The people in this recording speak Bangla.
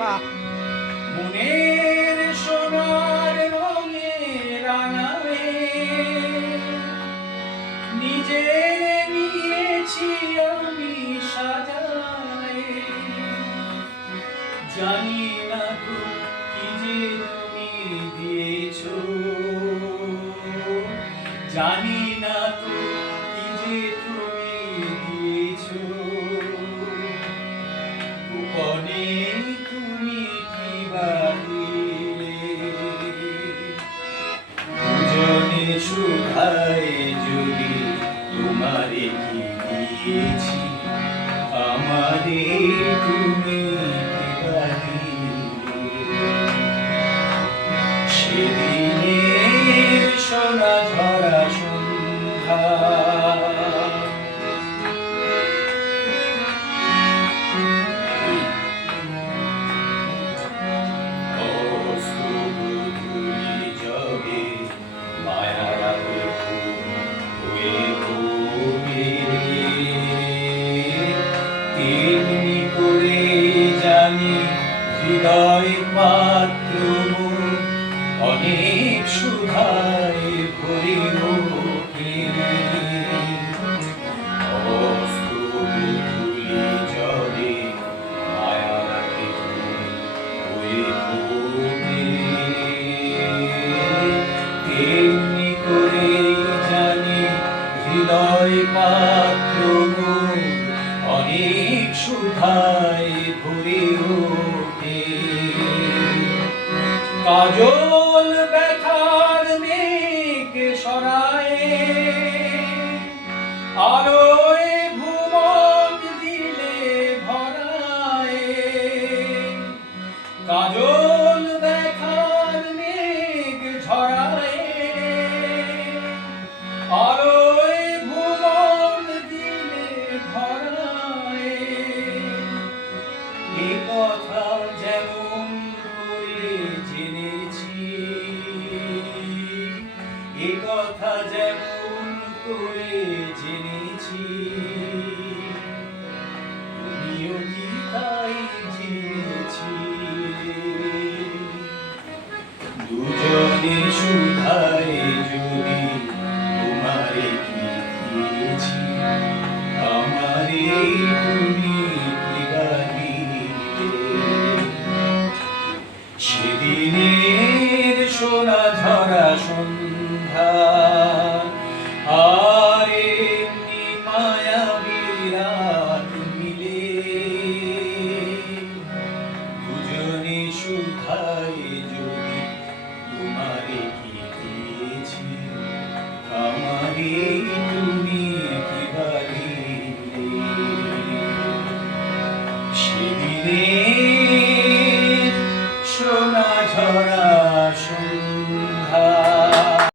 বাহ! মনের সোনার রঙে রাঙায়ে নিজে নিয়েছি আমি সাজায়ে, জানি না তো কি যে তুমি দিয়েছো, জানি না তো কি যে তুমি দিয়েছো, গোপনে তুমি কি বা দিলে, দুজনে সুধায় যদি তোমারে কি দিয়েছি, আমারে তুমি কি বা দিলে, সেদিনের সোনা ঝরা সন্ধ্যা তেমনি করে জানি হৃদয় পাত্র অনেক সুধায় ভরে ওঠে, অস্ত্রগুলি জলে মায়ার হয়ে ওঠে, তেমনি করে জানি হৃদয় পাত্র অনেক সুধায় ভরে ওঠে, কাজল ব্যথার মেঘ সরায়ে আলোয় ভুবন দিলে ভরায়ে, কাজল ব্যথার মেঘ ঝরায়ে আলোয় ভুবন দিলে ভরায়ে, এ কথা যেমন করে জেনেছি, এ কথা যেমন করে জেনেছি, তুমিও কি তাই জেনেছিলে, দুজনে সুধায় যদি তোমারে কি দিয়েছি, আমারে তুমি কি বা দিলে, সেদিনের সোনা ঝরা সন্ধ্যা আর এমনি মায়াবী রাত মিলে, দুজনে সুধায় যদি তোমারে কি দিয়েছি, আমারে